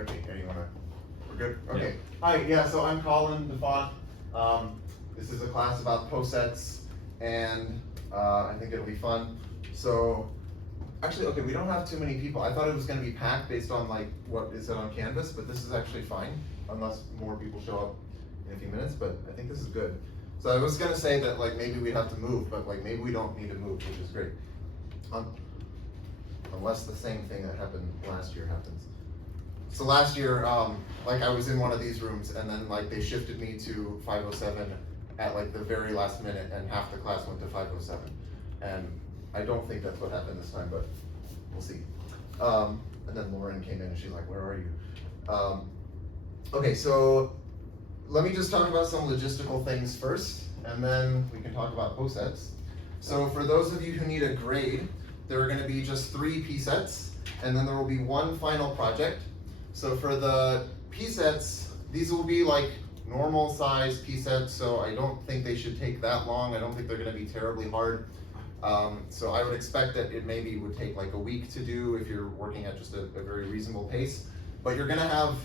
Okay, yeah, we're good? Okay. Yeah. Hi, yeah, so I'm Colin DeFont. This is a class about posets, and I think it'll be fun. So, actually, okay, we don't have too many people. I thought it was gonna be packed based on like what is said on Canvas, but this is actually fine, unless more people show up in a few minutes, but I think this is good. So I was gonna say that like maybe we'd have to move, but like maybe we don't need to move, which is great. Unless the same thing that happened last year happens. So last year, like I was in one of these rooms and then like they shifted me to 507 at like the very last minute and half the class went to 507. And I don't think that's what happened this time, but we'll see. And then Lauren came in and she's like, where are you? Okay, so let me just talk about some logistical things first, and then we can talk about posets. So for those of you who need a grade, there are gonna be just 3 P-sets, and then there will be 1 final project. So for the P-sets, these will be like normal size P-sets, so I don't think they should take that long. I don't think they're gonna be terribly hard. So I would expect that it maybe would take like a week to do if you're working at just a very reasonable pace. But you're gonna have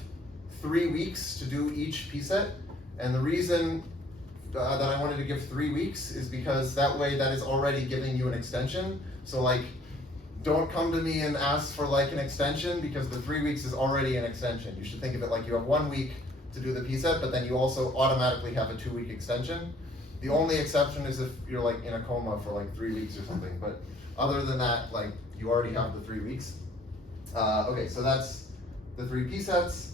3 weeks to do each P-set, and the reason that I wanted to give 3 weeks is because that way that is already giving you an extension. So like, don't come to me and ask for like an extension because the 3 weeks is already an extension. You should think of it like you have 1 week to do the P-set, but then you also automatically have a 2-week extension. The only exception is if you're like in a coma for like 3 weeks or something, but other than that, like you already have the 3 weeks. Okay, so that's the 3 P-sets.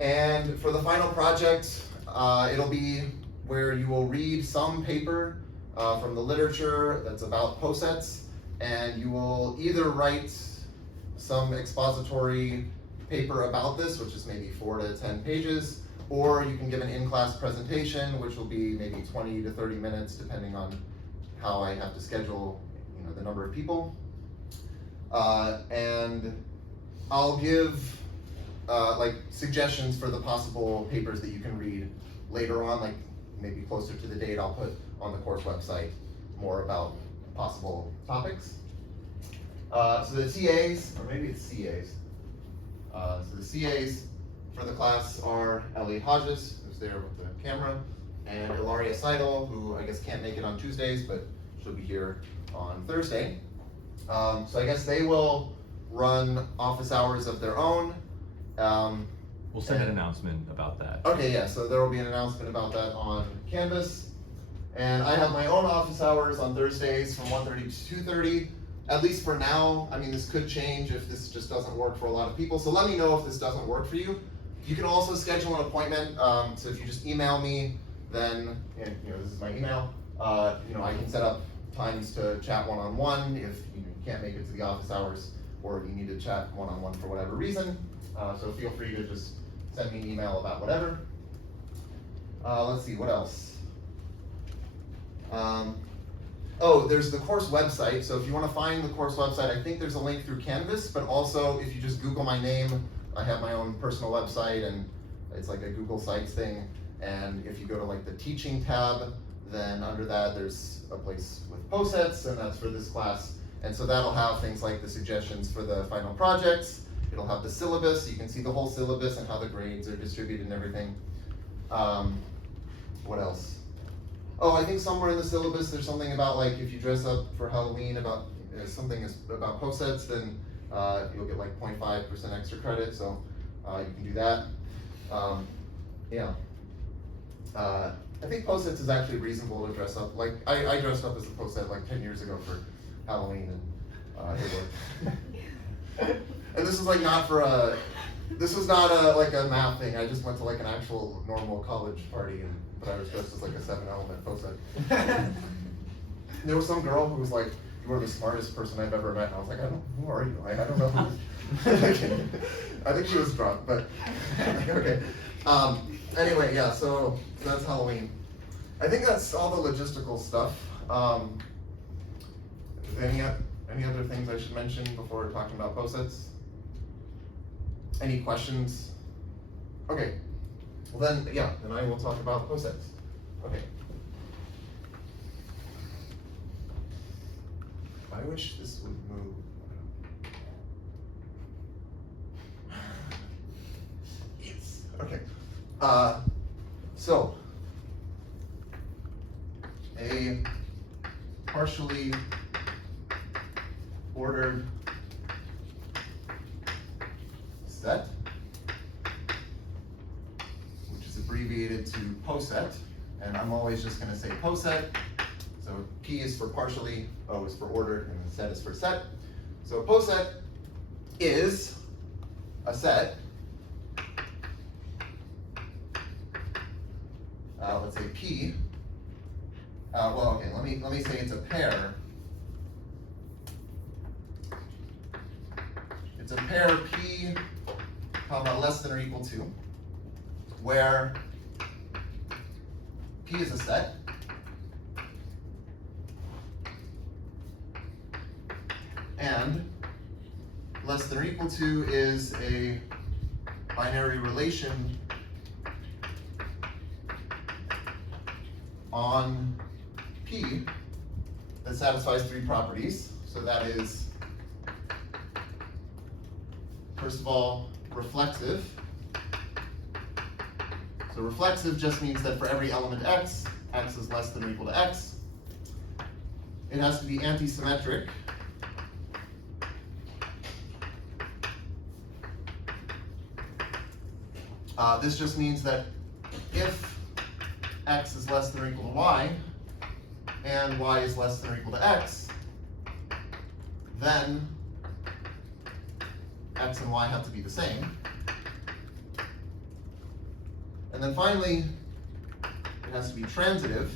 And for the final project, it'll be where you will read some paper from the literature that's about posets, and you will either write some expository paper about this, which is maybe 4 to 10 pages, or you can give an in-class presentation, which will be maybe 20 to 30 minutes, depending on how I have to schedule, the number of people. And I'll give like suggestions for the possible papers that you can read later on, like maybe closer to the date. I'll put on the course website more about possible topics. So the TAs, or maybe it's CAs. So the CAs for the class are Ellie Hodges, who's there with the camera, and Ilaria Seidel, who I guess can't make it on Tuesdays, but she'll be here on Thursday. So I guess they will run office hours of their own. We'll send an announcement about that. Okay, yeah, so there will be an announcement about that on Canvas. And I have my own office hours on Thursdays from 1:30 to 2:30, at least for now. I mean, this could change if this just doesn't work for a lot of people. So let me know if this doesn't work for you. You can also schedule an appointment. So if you just email me, then, this is my email. I can set up times to chat one-on-one if you can't make it to the office hours, or you need to chat one-on-one for whatever reason. So feel free to just send me an email about whatever. Let's see, what else? There's the course website. So if you want to find the course website, I think there's a link through Canvas, but also if you just Google my name, I have my own personal website, and it's like a Google Sites thing. And if you go to like the teaching tab, then under that there's a place with posets, and that's for this class. And so that'll have things like the suggestions for the final projects. It'll have the syllabus, so you can see the whole syllabus and how the grades are distributed and everything. What else? Oh, I think somewhere in the syllabus there's something about like if you dress up for Halloween about something about posets, then you'll get like 0.5% extra credit, so you can do that. I think posets is actually reasonable to dress up. Like I dressed up as a poset like 10 years ago for Halloween, and it worked. And this is like not for this was not like a math thing. I just went to like an actual normal college party, but I was dressed as like a 7-element poset. There was some girl who was like, "You are the smartest person I've ever met." And I was like, "Who are you? I don't know who." I think she was drunk, but okay. Anyway, yeah. So that's Halloween. I think that's all the logistical stuff. Any other things I should mention before talking about posets? Any questions? Okay. Well then, yeah, then I will talk about posets. Okay. I wish this would move. Okay. So a partially ordered set, which is abbreviated to Poset, and I'm always just going to say Poset. So P is for partially, O is for ordered, and set is for set. So a Poset is a set, let's say P. Well, okay, let me say it's a pair. It's a pair P, comma, less than or equal to, where P is a set, and less than or equal to is a binary relation on P that satisfies three properties. So that is, first of all, reflexive. So reflexive just means that for every element x, x is less than or equal to x. It has to be anti-symmetric. This just means that if x is less than or equal to y, and y is less than or equal to x, then x and y have to be the same. And then finally, it has to be transitive.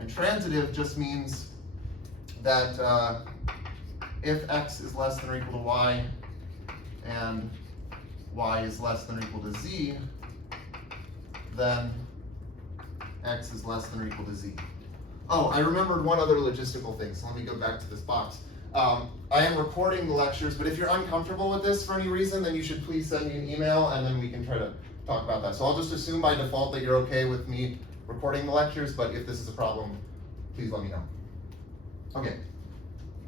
And transitive just means that if x is less than or equal to y, and y is less than or equal to z, then x is less than or equal to z. Oh, I remembered one other logistical thing, so let me go back to this box. I am recording the lectures, but if you're uncomfortable with this for any reason, then you should please send me an email, and then we can try to talk about that. So I'll just assume by default that you're okay with me recording the lectures, but if this is a problem, please let me know. Okay.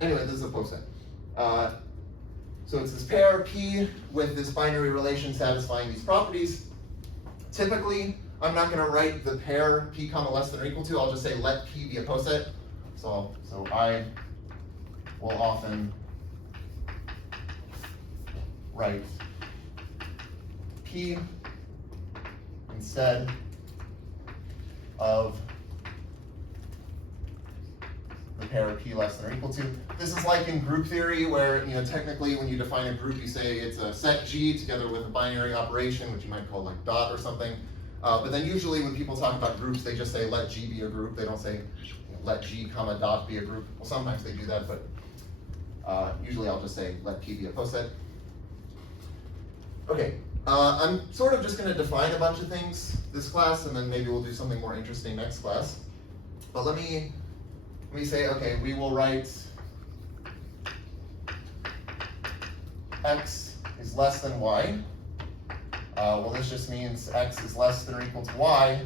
Anyway, this is a Poset. So it's this pair P with this binary relation satisfying these properties. Typically, I'm not going to write the pair P comma less than or equal to. I'll just say let P be a Poset. So I will often write P instead of the pair P less than or equal to. This is like in group theory where, technically when you define a group, you say it's a set G together with a binary operation, which you might call like dot or something. But then usually when people talk about groups, they just say let G be a group. They don't say let G comma dot be a group. Well, sometimes they do that, but usually I'll just say let P be a Poset. Okay, I'm sort of just going to define a bunch of things this class, and then maybe we'll do something more interesting next class. But let me say, okay, we will write x is less than y. Well, this just means x is less than or equal to y,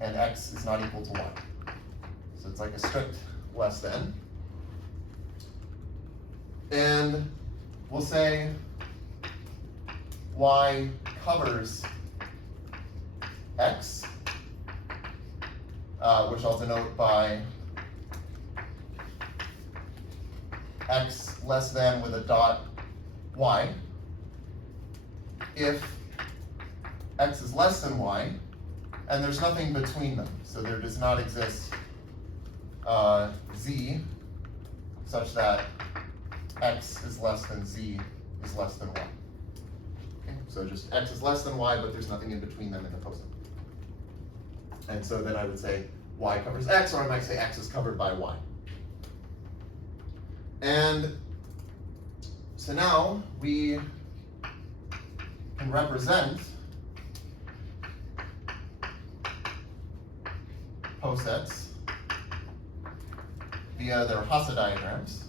and x is not equal to y. So it's like a strict less than. And we'll say y covers x, which I'll denote by x less than with a dot y. If x is less than y, and there's nothing between them, so there does not exist z such that x is less than z is less than y. Okay? So just x is less than y, but there's nothing in between them in the Poset. And so then I would say y covers x, or I might say x is covered by y. And so now we can represent Posets via their Hasse diagrams.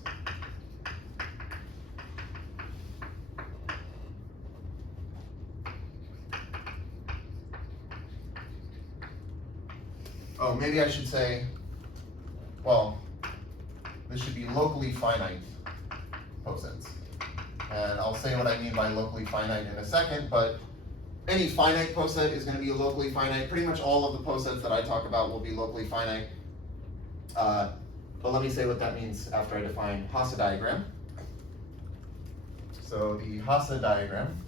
Oh, maybe I should say, well, this should be locally finite Posets. And I'll say what I mean by locally finite in a second, but any finite poset is going to be locally finite. Pretty much all of the posets that I talk about will be locally finite. But let me say what that means after I define Hasse diagram. So the Hasse diagram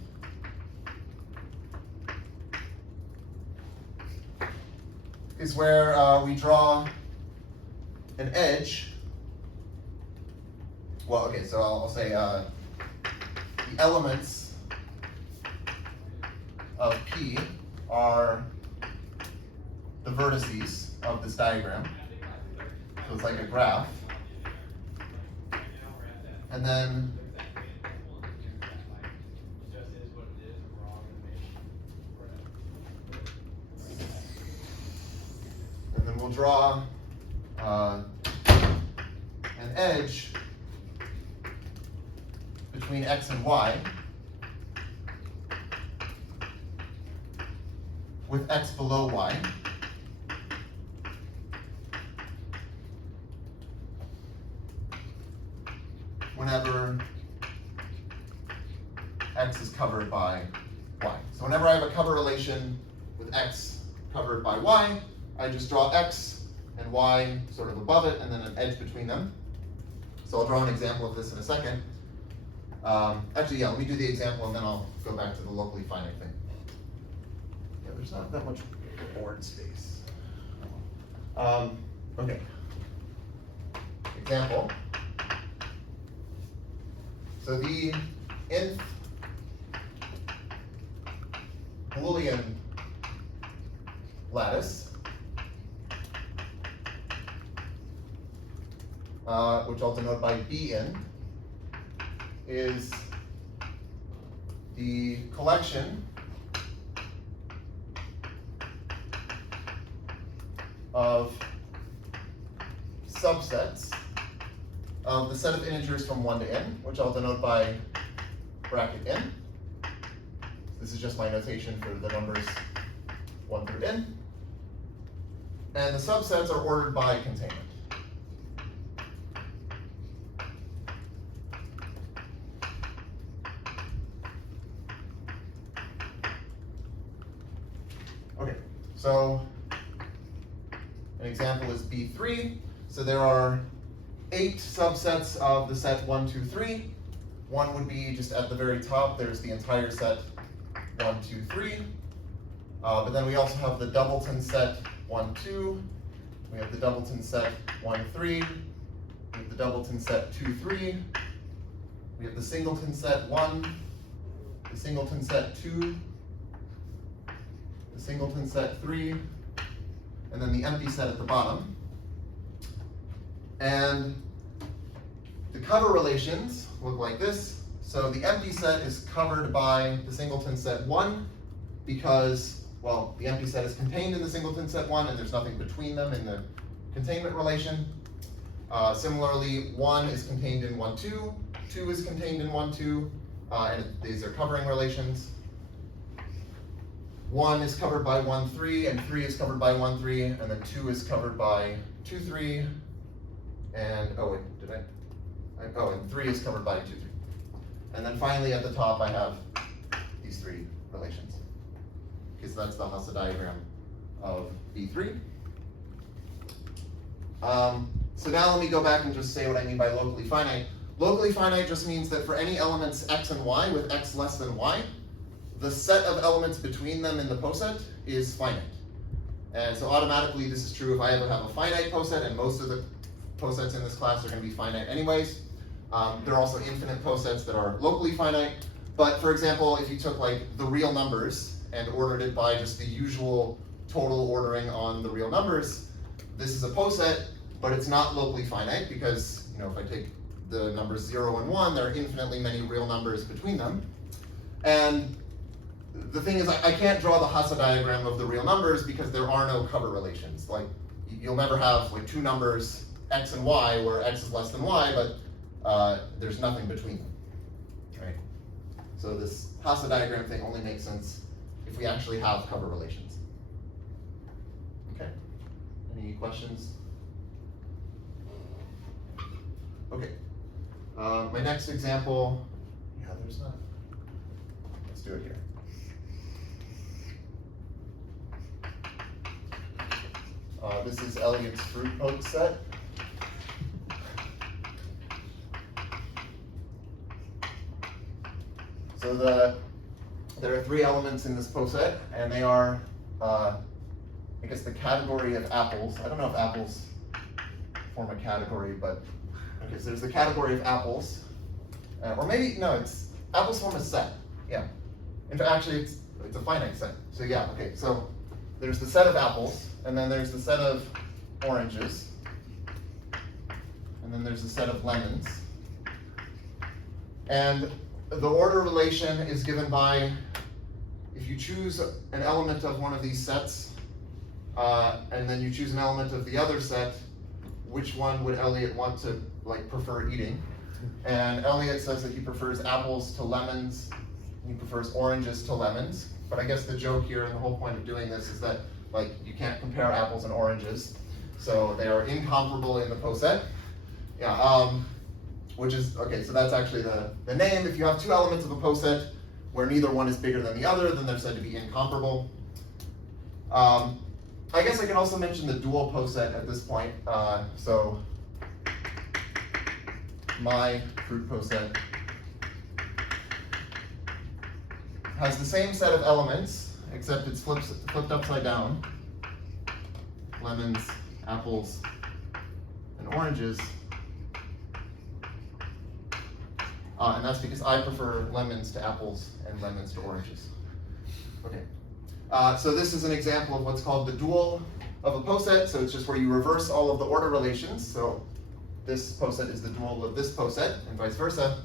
is where we draw an edge. Well, okay, so I'll say the elements of P are the vertices of this diagram. So it's like a graph. And then we'll draw an edge between x and y with x below y. Whenever x is covered by y. So whenever I have a cover relation with x covered by y, I just draw x and y sort of above it and then an edge between them. So I'll draw an example of this in a second. Actually, yeah, let me do the example and then I'll go back to the locally finite thing. Yeah, there's not that much board space. Okay. Example. So the nth Boolean lattice, which I'll denote by Bn, is the collection of subsets of the set of integers from 1 to n, which I'll denote by bracket n. This is just my notation for the numbers 1 through n. And the subsets are ordered by containment. Okay, so an example is B3. So there are 8 subsets of the set 1, 2, 3. One would be just at the very top, there's the entire set 1, 2, 3. But then we also have the doubleton set 1, 2. We have the doubleton set 1, 3. We have the doubleton set 2, 3. We have the singleton set 1, the singleton set 2, the singleton set 3, and then the empty set at the bottom. And the cover relations look like this. So the empty set is covered by the singleton set 1 because, well, the empty set is contained in the singleton set 1 and there's nothing between them in the containment relation. Similarly, 1 is contained in 1, 2, 2 is contained in 1, 2, and these are covering relations. 1 is covered by 1, 3, and 3 is covered by 1, 3, and then 2 is covered by 2, 3, and, oh wait, and 3 is covered by 2, 3. And then finally at the top I have these 3 relations, because that's the Hasse diagram of B3. So now let me go back and just say what I mean by locally finite. Locally finite just means that for any elements x and y with x less than y, the set of elements between them in the poset is finite. And so automatically this is true if I ever have a finite poset, and most of the posets in this class are going to be finite anyways. There are also infinite posets that are locally finite. But for example, if you took like the real numbers and ordered it by just the usual total ordering on the real numbers, this is a poset, but it's not locally finite because, you know, if I take the numbers 0 and 1, there are infinitely many real numbers between them. And the thing is, I can't draw the Hasse diagram of the real numbers because there are no cover relations. Like, you'll never have like 2 numbers, x and y, where x is less than y, but there's nothing between them, right? So this Hasse diagram thing only makes sense if we actually have cover relations. Okay, any questions? Okay, my next example, yeah, there's not. Let's do it here. This is Elliott's fruit post set. So there are 3 elements in this poset, and they are, I guess, the category of apples. I don't know if apples form a category, but okay, so there's the category of apples, or maybe, no, it's apples form a set, yeah. In fact, actually, it's a finite set. So yeah, okay, so there's the set of apples, and then there's the set of oranges, and then there's the set of lemons. And the order relation is given by, if you choose an element of one of these sets, and then you choose an element of the other set, which one would Elliott want to prefer eating? And Elliott says that he prefers apples to lemons, he prefers oranges to lemons. But I guess the joke here and the whole point of doing this is that you can't compare apples and oranges, so they are incomparable in the poset. Yeah. Which is, okay, so that's actually the name. If you have 2 elements of a poset where neither one is bigger than the other, then they're said to be incomparable. I guess I can also mention the dual poset at this point. So my fruit poset has the same set of elements, except it's flipped upside down. Lemons, apples, and oranges. And that's because I prefer lemons to apples and lemons to oranges. Okay. So this is an example of what's called the dual of a poset. So it's just where you reverse all of the order relations. So this poset is the dual of this poset, and vice versa.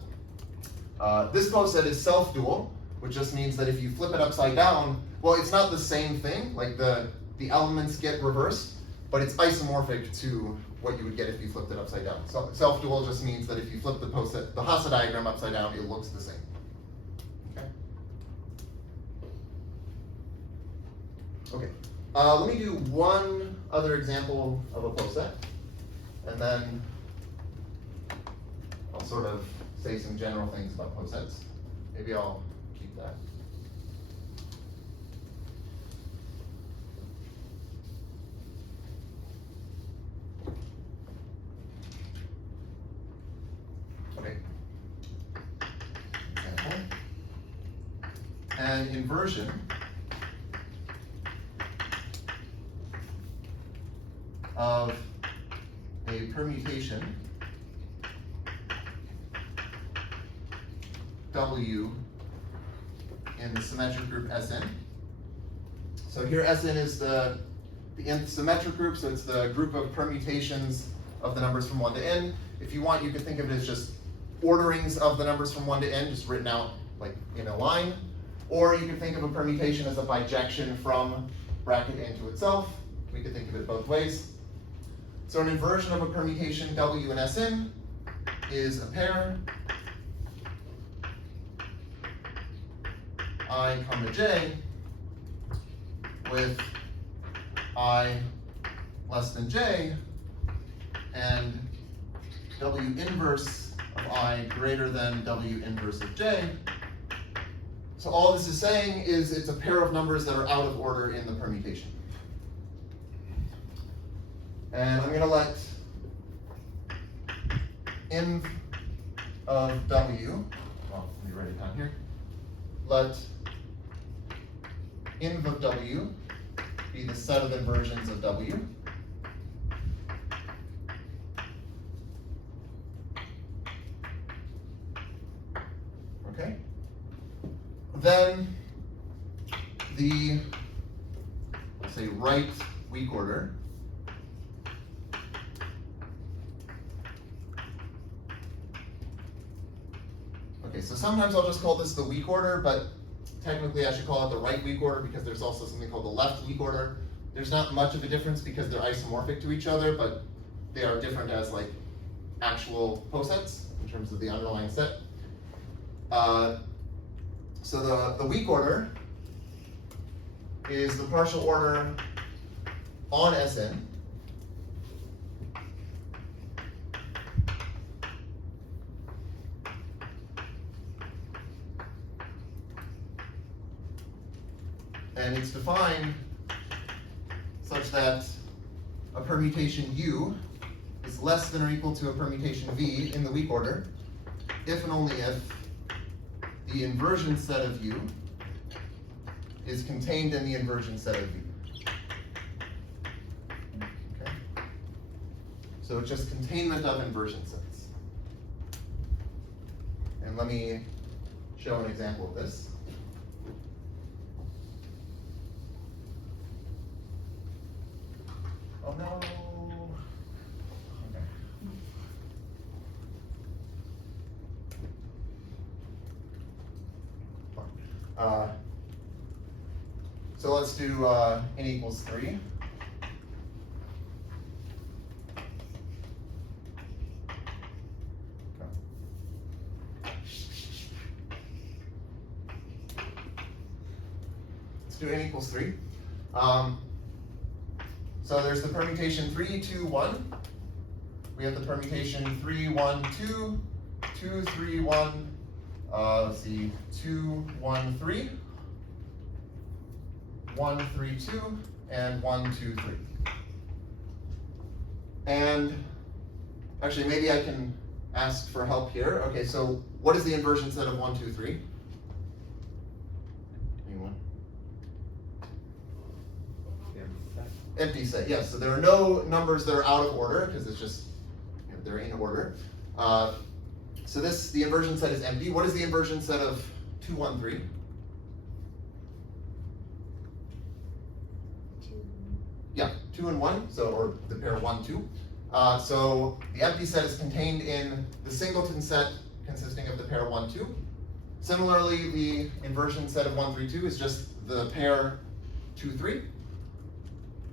This poset is self-dual, which just means that if you flip it upside down, well, it's not the same thing. Like the elements get reversed, but it's isomorphic to what you would get if you flipped it upside down. So self-dual just means that if you flip the poset, the Hasse diagram upside down, it looks the same. Okay. Okay. Let me do one other example of a poset, and then I'll sort of say some general things about posets. Maybe I'll keep that. Okay. Example. An inversion of a permutation W in the symmetric group Sn. So here Sn is the nth symmetric group, so it's the group of permutations of the numbers from 1 to n. If you want, you can think of it as just orderings of the numbers from 1 to n, just written out like in a line. Or you can think of a permutation as a bijection from bracket n to itself. We could think of it both ways. So an inversion of a permutation W in Sn is a pair I, j with I less than j and W inverse of I greater than W inverse of j. So all this is saying is it's a pair of numbers that are out of order in the permutation. And I'm going to let inv of W, well, let me write it down here. Let inv of W be the set of inversions of W. Okay. Then the, let's say, right weak order okay, so sometimes I'll just call this the weak order, but technically I should call it the right weak order because there's also something called the left weak order. There's not much of a difference because they're isomorphic to each other, but they are different as like actual posets in terms of the underlying set. So the weak order is the partial order on Sn and it's defined such that a permutation U is less than or equal to a permutation V in the weak order if and only if the inversion set of U is contained in the inversion set of V. Okay. So it's just containment of inversion sets. And let me show an example of this. Oh no. Okay. So let's do n equals 3. Let's do n equals 3. So there's the permutation 3, 2, 1. We have the permutation 3, 1, 2, 2, 3, 1. Let's see, 2, 1, 3, 1, 3, 2, and 1, 2, 3. And actually, maybe I can ask for help here. Okay, so what is the inversion set of 1, 2, 3? Anyone? Empty set, yes. So there are no numbers that are out of order because it's just, they're in order. So the inversion set is empty. What is the inversion set of 2, 1, 3? 2. Yeah, 2 and 1, so, or the pair 1, 2. So the empty set is contained in the singleton set consisting of the pair 1, 2. Similarly, the inversion set of 1, 3, 2 is just the pair 2, 3.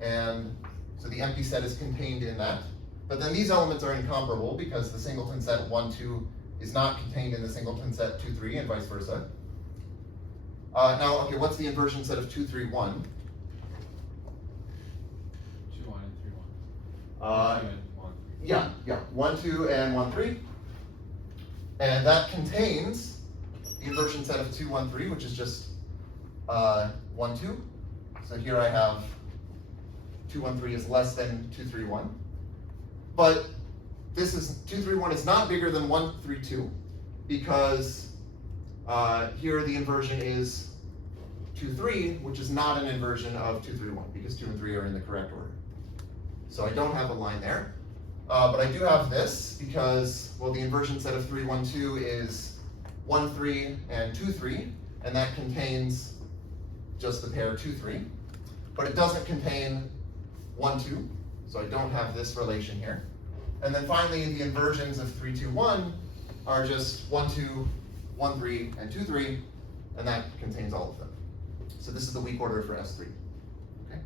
And so the empty set is contained in that. But then these elements are incomparable because the singleton set 1, 2 is not contained in the singleton set 2, 3 and vice versa. Now, okay, what's the inversion set of 2, 3, 1? 2, 1, and 3, 1. 2 and 1. Yeah, 1, 2, and 1, 3. And that contains the inversion set of 2, 1, 3, which is just 1, 2. So here I have 2, 1, 3 is less than 2, 3, 1. But this is 2, 3, 1 is not bigger than 1, 3, 2 because here the inversion is 2, 3, which is not an inversion of 2, 3, 1 because 2 and 3 are in the correct order. So I don't have a line there. But I do have this because, well, the inversion set of 3, 1, 2 is 1, 3, and 2, 3, and that contains just the pair 2, 3. But it doesn't contain 1, 2, so I don't have this relation here. And then finally, the inversions of 3, 2, 1 are just 1, 2, 1, 3, and 2, 3, and that contains all of them. So this is the weak order for S3. Okay.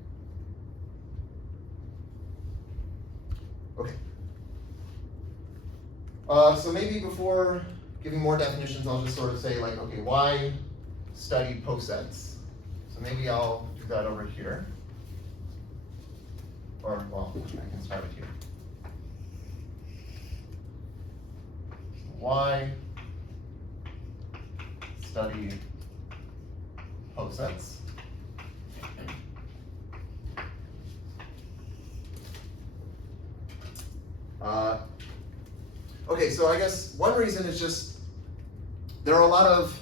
Okay. So maybe before giving more definitions, I'll just sort of say like, okay, why study posets? So maybe I'll do that over here. Or, well, I can start it here. Why study posets? Okay, so I guess one reason is just there are a lot of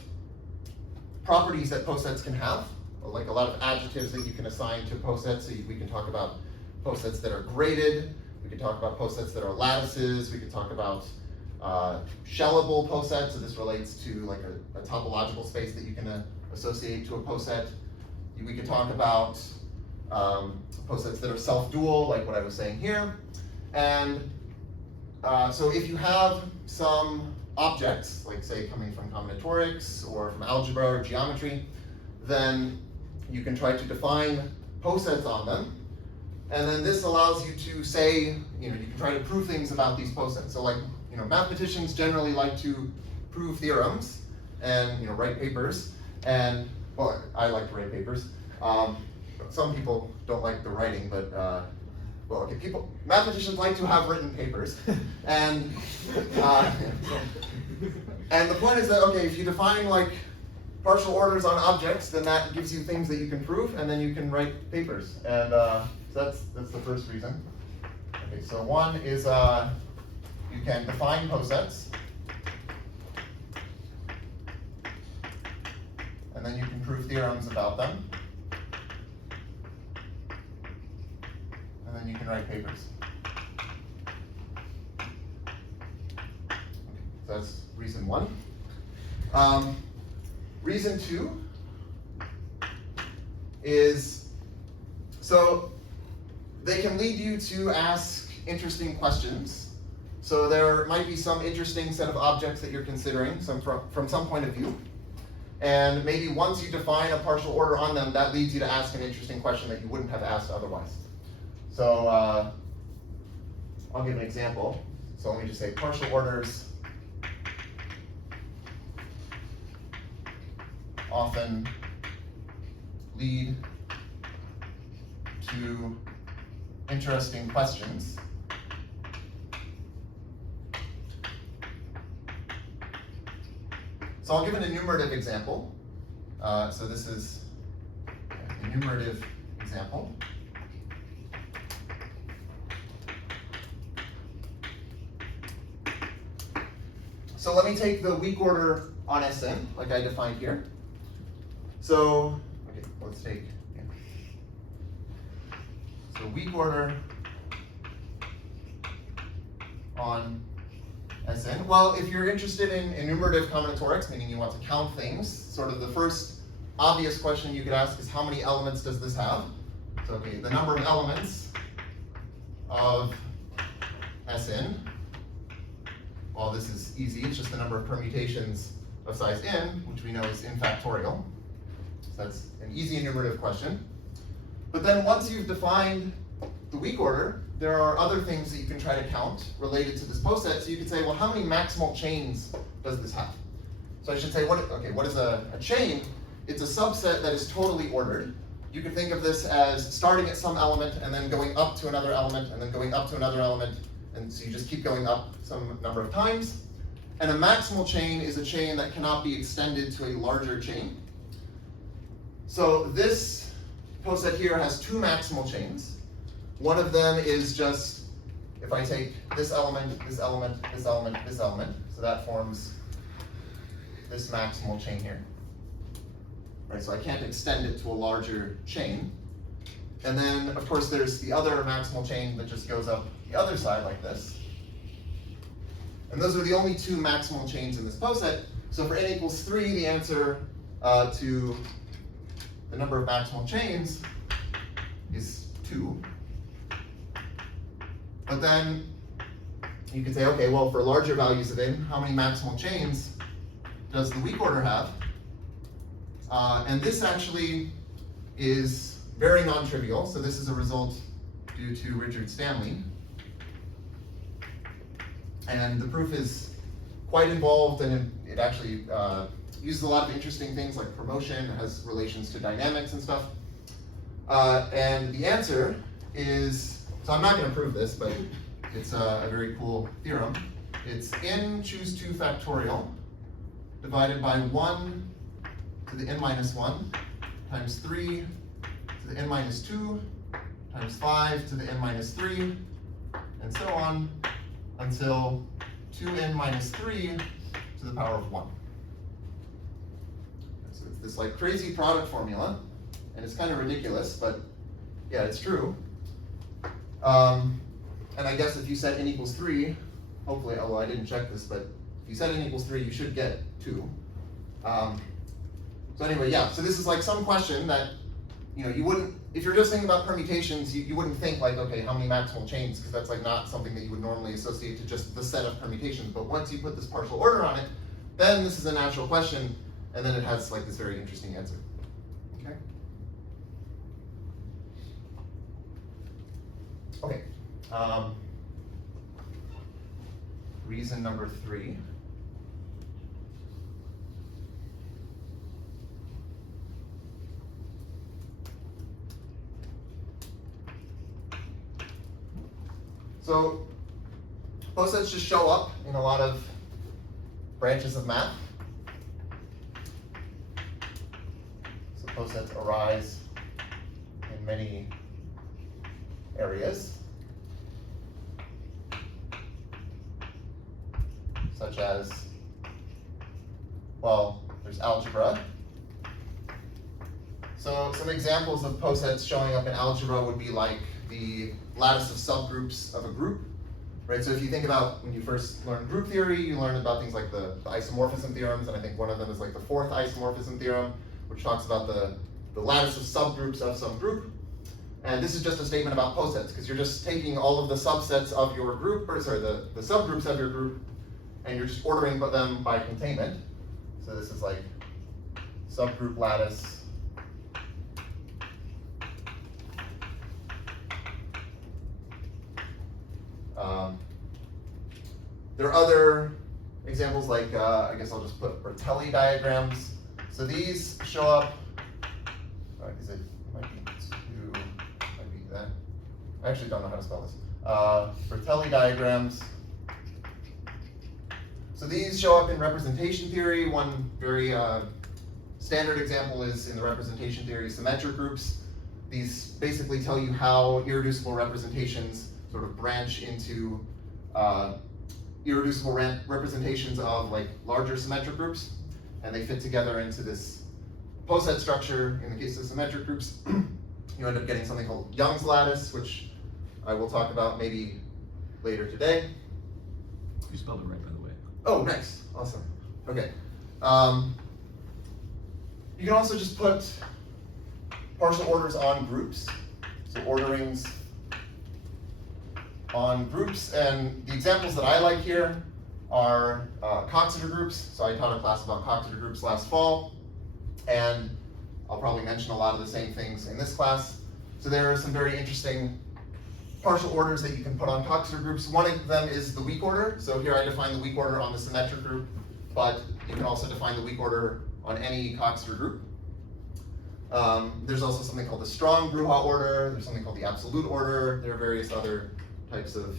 properties that posets can have, like a lot of adjectives that you can assign to posets. So we can talk about posets that are graded, we can talk about posets that are lattices, we can talk about shellable posets, so this relates to like a topological space that you can associate to a poset. We can talk about posets that are self-dual, like what I was saying here. And so if you have some objects, like say coming from combinatorics or from algebra or geometry, then you can try to define posets on them. And then this allows you to say, you can try to prove things about these posets. So like, mathematicians generally like to prove theorems and, write papers. And, well, I like to write papers. Some people don't like the writing, but, well, okay, mathematicians like to have written papers. And the point is that, okay, if you define like partial orders on objects, then that gives you things that you can prove, and then you can write papers. And so that's the first reason. Okay, so one is you can define posets, and then you can prove theorems about them, and then you can write papers. Okay, so that's reason one. Reason two is, so they can lead you to ask interesting questions. So there might be some interesting set of objects that you're considering from some point of view. And maybe once you define a partial order on them, that leads you to ask an interesting question that you wouldn't have asked otherwise. So I'll give an example. So let me just say partial orders often lead to interesting questions. So I'll give an enumerative example. So this is an enumerative example. So let me take the weak order on Sn, like I defined here. So, okay, let's take, so weak order on Sn. Well, if you're interested in enumerative combinatorics, meaning you want to count things, sort of the first obvious question you could ask is how many elements does this have? So, okay, the number of elements of Sn. Well, this is easy, it's just the number of permutations of size n, which we know is n factorial. So that's an easy enumerative question. But then once you've defined the weak order, there are other things that you can try to count related to this poset. So you could say, well, how many maximal chains does this have? So I should say, what is a chain? It's a subset that is totally ordered. You can think of this as starting at some element and then going up to another element and then going up to another element. And so you just keep going up some number of times. And a maximal chain is a chain that cannot be extended to a larger chain. So this poset here has two maximal chains. One of them is just, if I take this element, this element, this element, this element, so that forms this maximal chain here. Right, so I can't extend it to a larger chain. And then, of course, there's the other maximal chain that just goes up the other side like this. And those are the only two maximal chains in this poset. So for n equals 3, the answer to the number of maximal chains is 2. But then you can say, okay, well, for larger values of n, how many maximal chains does the weak order have? And this actually is very non-trivial. So this is a result due to Richard Stanley. And the proof is quite involved, and it actually uses a lot of interesting things like promotion. It has relations to dynamics and stuff. And the answer is, so I'm not going to prove this, but it's a very cool theorem. It's n choose 2 factorial divided by 1 to the n minus 1 times 3 to the n minus 2 times 5 to the n minus 3, and so on until 2n minus 3 to the power of 1. So it's this like crazy product formula, and it's kind of ridiculous, but yeah, it's true. And I guess if you set n equals 3, hopefully, although I didn't check this, but if you set n equals 3, you should get 2. So anyway, yeah, so this is like some question that, you wouldn't, if you're just thinking about permutations, you wouldn't think like, okay, how many maximal chains, because that's like not something that you would normally associate to just the set of permutations. But once you put this partial order on it, then this is a natural question, and then it has like this very interesting answer. Okay. Okay. Reason number 3. So posets just show up in a lot of branches of math. posets arise in many areas, such as, well, there's algebra. So some examples of posets showing up in algebra would be like the lattice of subgroups of a group, right? So if you think about when you first learned group theory, you learned about things like the isomorphism theorems, and I think one of them is like the fourth isomorphism theorem, which talks about the lattice of subgroups of some group. And this is just a statement about posets, because you're just taking all of the subsets of your group, or sorry, the subgroups of your group, and you're just ordering them by containment. So this is like subgroup lattice there are other examples like, I guess I'll just put Bertelli diagrams. So these show up, is it, might be that. I actually don't know how to spell this. Bertelli diagrams. So these show up in representation theory. One very standard example is in the representation theory symmetric groups. These basically tell you how irreducible representations sort of branch into irreducible representations of like larger symmetric groups, and they fit together into this poset structure. In the case of symmetric groups, you end up getting something called Young's lattice, which I will talk about maybe later today. You spelled it right, by the way. Oh, nice, awesome. Okay. You can also just put partial orders on groups, so orderings on groups, and the examples that I like here are Coxeter groups. So I taught a class about Coxeter groups last fall, and I'll probably mention a lot of the same things in this class. So there are some very interesting partial orders that you can put on Coxeter groups. One of them is the weak order. So here I define the weak order on the symmetric group, but you can also define the weak order on any Coxeter group. There's also something called the strong Bruhat order. There's something called the absolute order. There are various other types of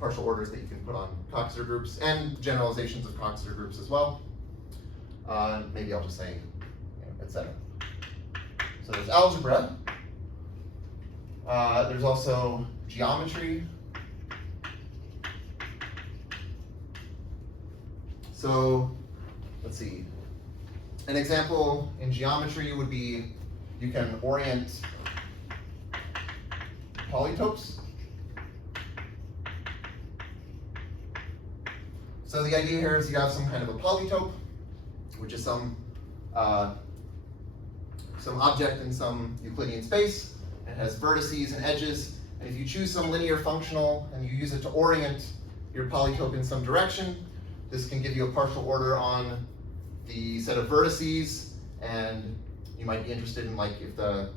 partial orders that you can put on Coxeter groups, and generalizations of Coxeter groups as well. Maybe I'll just say, etc. So there's algebra. There's also geometry. So let's see. An example in geometry would be you can orient polytopes. So the idea here is you have some kind of a polytope, which is some object in some Euclidean space. It has vertices and edges, and if you choose some linear functional and you use it to orient your polytope in some direction, this can give you a partial order on the set of vertices, and you might be interested in like if the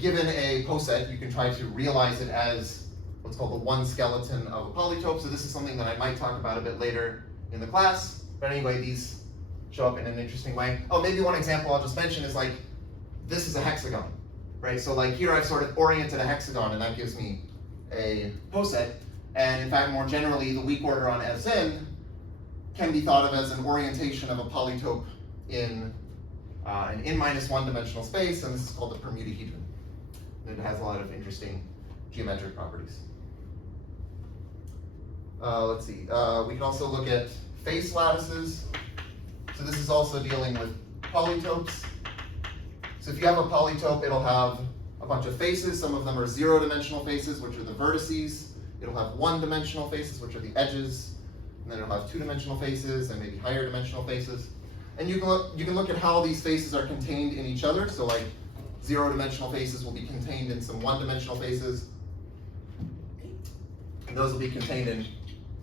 given a poset, you can try to realize it as what's called the one skeleton of a polytope. So this is something that I might talk about a bit later in the class. But anyway, these show up in an interesting way. Oh, maybe one example I'll just mention is like, this is a hexagon, right? So like here I've sort of oriented a hexagon, and that gives me a poset. And in fact, more generally, the weak order on Fn can be thought of as an orientation of a polytope in an n-1 dimensional space, and this is called the permutahedron. And it has a lot of interesting geometric properties. Let's see, we can also look at face lattices. So this is also dealing with polytopes. So if you have a polytope, it'll have a bunch of faces. Some of them are zero-dimensional faces, which are the vertices. It'll have one-dimensional faces, which are the edges. And then it'll have two-dimensional faces and maybe higher dimensional faces. And you can look at how these faces are contained in each other. So like zero-dimensional faces will be contained in some one-dimensional faces. And those will be contained in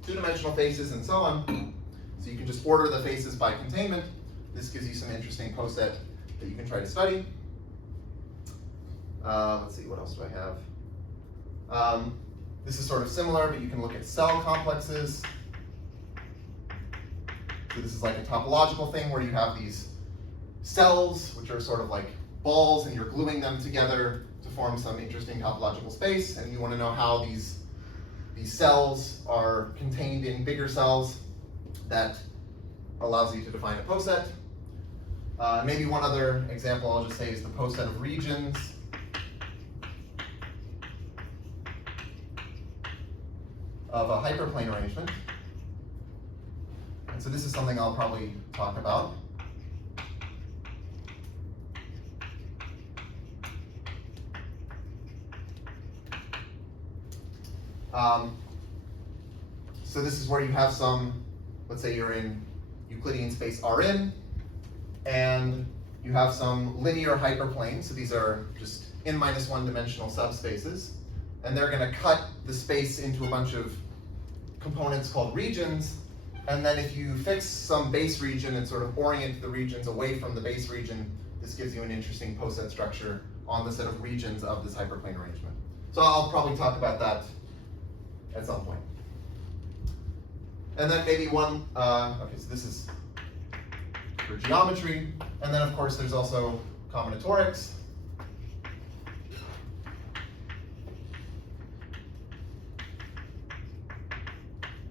two-dimensional faces and so on. So you can just order the faces by containment. This gives you some interesting poset that you can try to study. Let's see, what else do I have? This is sort of similar, but you can look at cell complexes. So this is like a topological thing where you have these cells, which are sort of like balls, and you're gluing them together to form some interesting topological space. And you want to know how these cells are contained in bigger cells. That allows you to define a poset. Maybe one other example I'll just say is the poset of regions. Of a hyperplane arrangement. And so this is something I'll probably talk about. So this is where you have some, let's say you're in Euclidean space Rn, and you have some linear hyperplanes. So these are just n-1 dimensional subspaces, and they're going to cut the space into a bunch of components called regions. And then if you fix some base region and sort of orient the regions away from the base region, this gives you an interesting poset structure on the set of regions of this hyperplane arrangement. So I'll probably talk about that at some point. And then maybe one, okay, so this is for geometry. And then of course there's also combinatorics.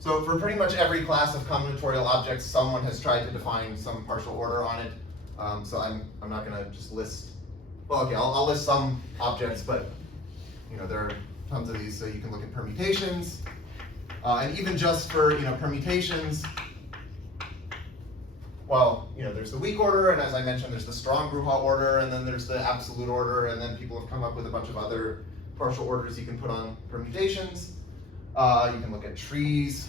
So for pretty much every class of combinatorial objects, someone has tried to define some partial order on it. So I'm not going to just list, well, okay, I'll list some objects, but you know there are tons of these, so you can look at permutations. And even just for permutations, well, there's the weak order, and as I mentioned, there's the strong Bruhat order, and then there's the absolute order, and then people have come up with a bunch of other partial orders you can put on permutations. You can look at trees.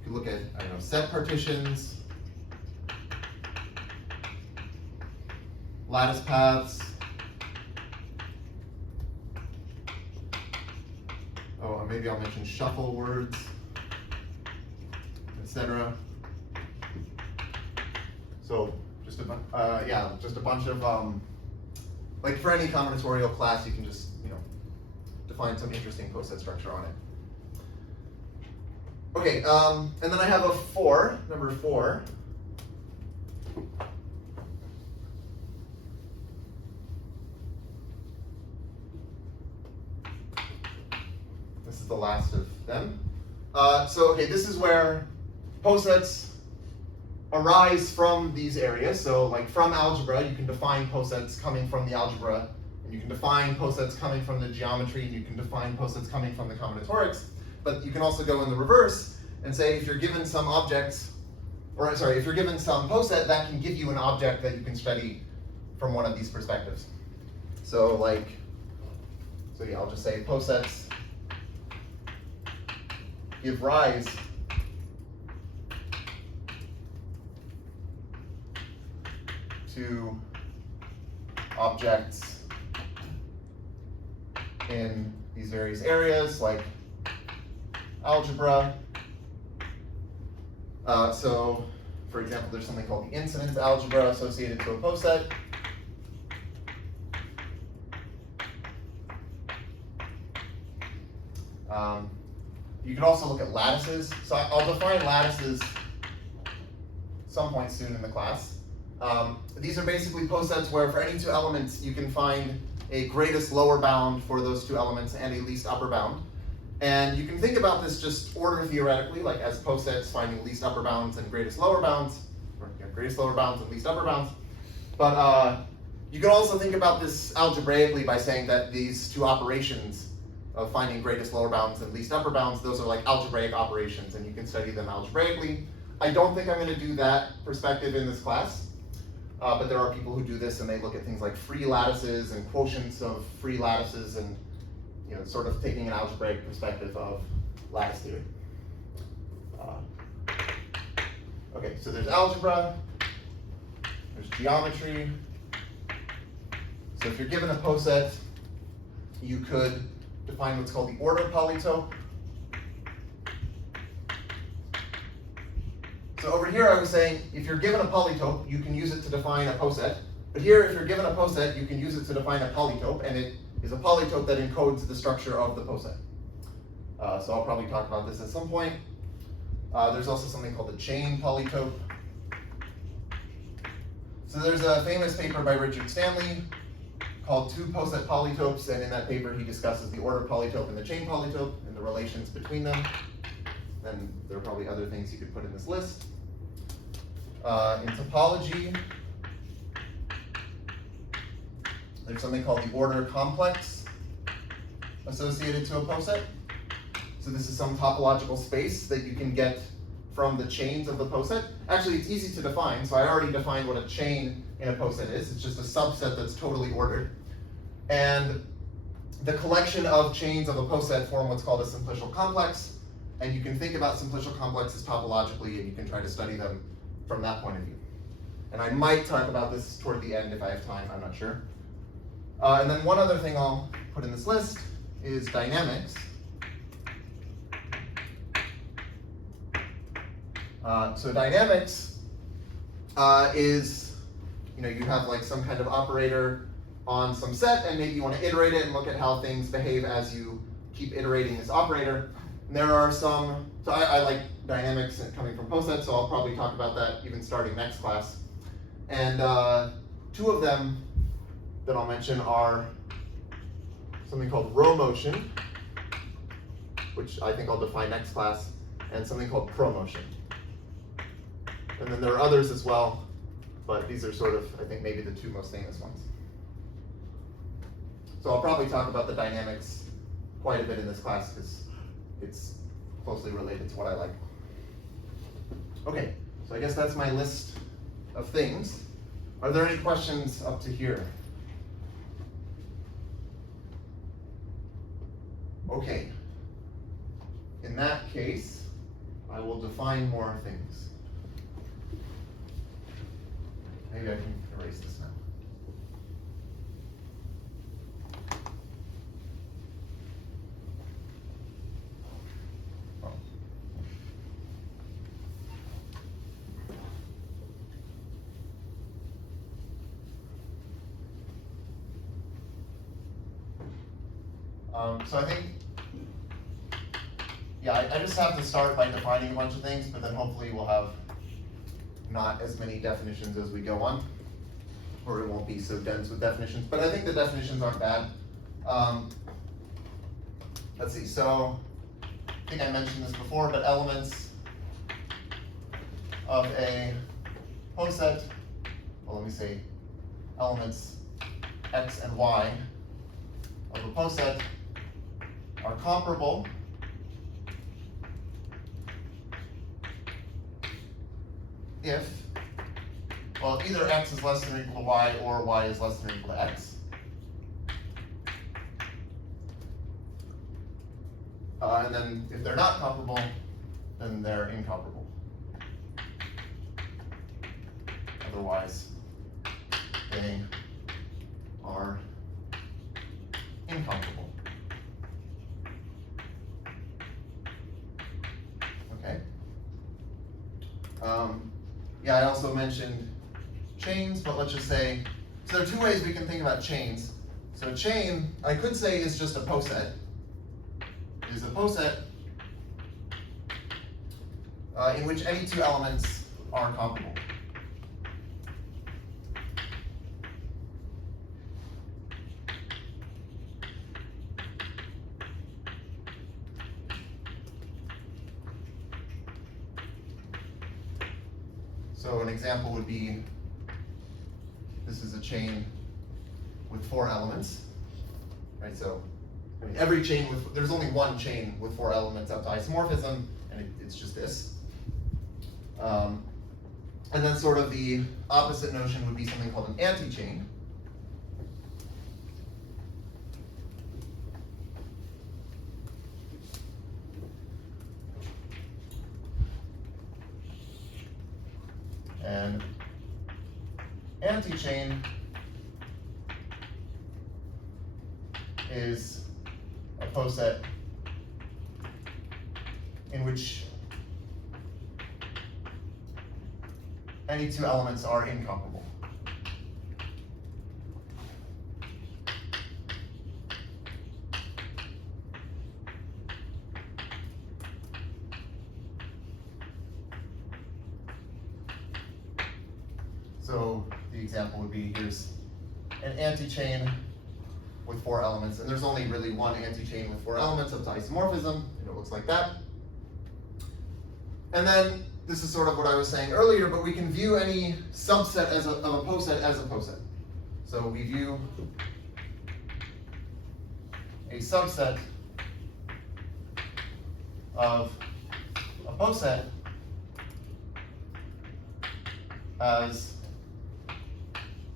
You can look at, set partitions, lattice paths. Oh, maybe I'll mention shuffle words, etc. So just a bunch of like for any combinatorial class, you can just define some interesting poset structure on it. Okay, and then I have a number 4. This is the last of them. Okay, this is where posets arise from these areas. So like from algebra, you can define posets coming from the algebra, and you can define posets coming from the geometry, and you can define posets coming from the combinatorics. But you can also go in the reverse and say if you're given some objects, or sorry, if you're given some poset, that can give you an object that you can study from one of these perspectives. So yeah, I'll just say posets give rise to objects in these various areas, like algebra. So, for example, there's something called the incidence algebra associated to a poset. You can also look at lattices. So I'll define lattices some point soon in the class. These are basically posets where for any two elements you can find a greatest lower bound for those two elements and a least upper bound. And you can think about this just order theoretically, like as posets finding least upper bounds and greatest lower bounds, or greatest lower bounds and least upper bounds. But you can also think about this algebraically by saying that these two operations of finding greatest lower bounds and least upper bounds, those are like algebraic operations, and you can study them algebraically. I don't think I'm going to do that perspective in this class, but there are people who do this, and they look at things like free lattices and quotients of free lattices, and sort of taking an algebraic perspective of lattice theory. Okay, so there's algebra, there's geometry. So if you're given a poset, you could define what's called the order polytope. So over here I was saying, if you're given a polytope, you can use it to define a poset. But here, if you're given a poset, you can use it to define a polytope, and it is a polytope that encodes the structure of the poset. So I'll probably talk about this at some point. There's also something called the chain polytope. So there's a famous paper by Richard Stanley called Two Poset Polytopes, and in that paper he discusses the order polytope and the chain polytope and the relations between them. Then there are probably other things you could put in this list. In topology, there's something called the order complex associated to a poset. So this is some topological space that you can get from the chains of the poset. Actually, it's easy to define, so I already defined what a chain in a poset is. It's just a subset that's totally ordered. And the collection of chains of a poset form what's called a simplicial complex, and you can think about simplicial complexes topologically, and you can try to study them from that point of view. And I might talk about this toward the end if I have time, I'm not sure. And then one other thing I'll put in this list is dynamics. So dynamics is, you have like some kind of operator on some set, and maybe you want to iterate it and look at how things behave as you keep iterating this operator. And there are some, so I like dynamics coming from Posets, so I'll probably talk about that even starting next class. And two of them that I'll mention are something called row motion, which I think I'll define next class, and something called promotion. And then there are others as well, but these are sort of, I think, maybe the two most famous ones. So I'll probably talk about the dynamics quite a bit in this class because it's closely related to what I like. Okay, so I guess that's my list of things. Are there any questions up to here? Okay. In that case, I will define more things. Maybe I can erase this now. So I think, yeah, I just have to start by defining a bunch of things, but then hopefully we'll have not as many definitions as we go on, or it won't be so dense with definitions, but I think the definitions aren't bad. Let's see, so I think I mentioned this before, but elements of a poset, well, let me say elements x and y of a poset are comparable if, well, either x is less than or equal to y, or y is less than or equal to x. And then if they're not comparable, then they're incomparable. Otherwise, they are incomparable. Okay. Yeah, I also mentioned chains, but let's just say, so there are two ways we can think about chains. So a chain, I could say, is just a poset. Is a poset in which any two elements are comparable. So an example would be, this is a chain with 4 elements, right? So I mean, every chain with, there's only one chain with 4 elements up to isomorphism, and it's just this. And then sort of the opposite notion would be something called an anti-chain. And anti-chain is a poset in which any two elements are incomparable. So the example would be, here's an anti-chain with 4 elements, and there's only really one anti-chain with 4 elements up to isomorphism, and it looks like that. And then this is sort of what I was saying earlier, but we can view any subset of a poset as a poset. So we view a subset of a poset as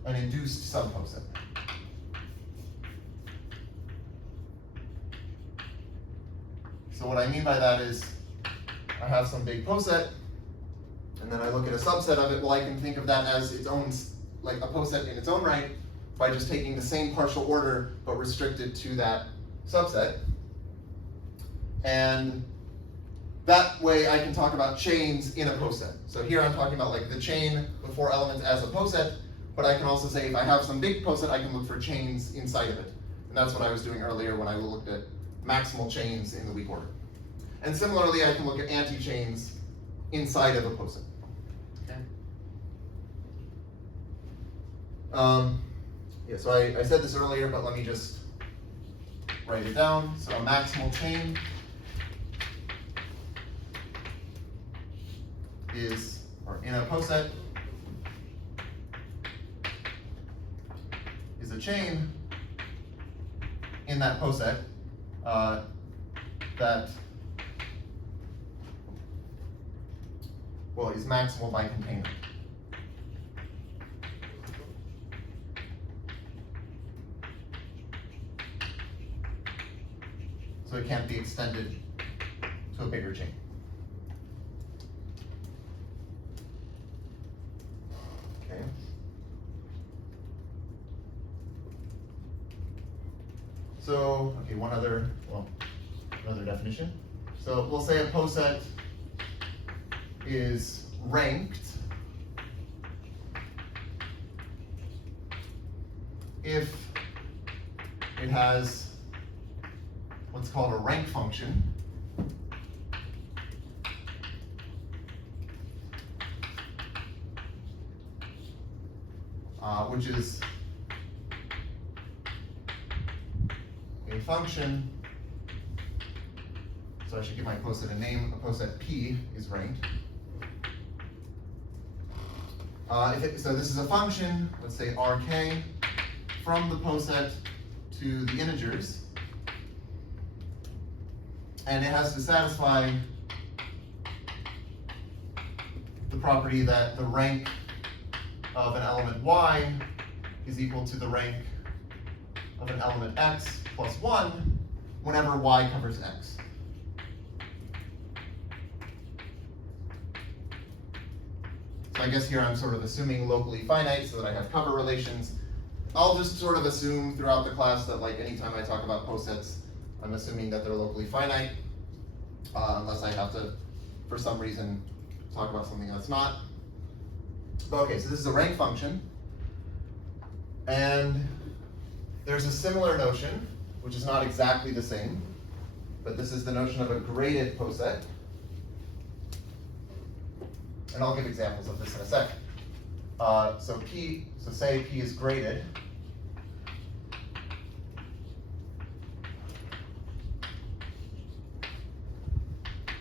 an induced subposet. So what I mean by that is I have some big poset, and then I look at a subset of it. Well, I can think of that as its own, like a poset in its own right, by just taking the same partial order but restricted to that subset. And that way I can talk about chains in a poset. So here I'm talking about like the chain with 4 elements as a poset, but I can also say if I have some big poset, I can look for chains inside of it. And that's what I was doing earlier when I looked at maximal chains in the weak order. And similarly, I can look at anti-chains inside of a poset. Okay. Yeah, so I said this earlier, but let me just write it down. So a maximal chain is, or in a poset, is a chain in that poset that, well, is maximal by container. So it can't be extended to a bigger chain. Okay. So, okay, another definition. So we'll say a poset is ranked if it has what's called a rank function, which is a function. So I should give my poset a name. A poset P is ranked. So this is a function, let's say Rk, from the poset to the integers. And it has to satisfy the property that the rank of an element y is equal to the rank of an element x plus 1 whenever y covers x. So I guess here I'm sort of assuming locally finite so that I have cover relations. I'll just sort of assume throughout the class that like anytime I talk about posets, I'm assuming that they're locally finite, unless I have to, for some reason, talk about something that's not. But okay, so this is a rank function. And there's a similar notion, which is not exactly the same, but this is the notion of a graded poset. And I'll give examples of this in a second. So say P is graded.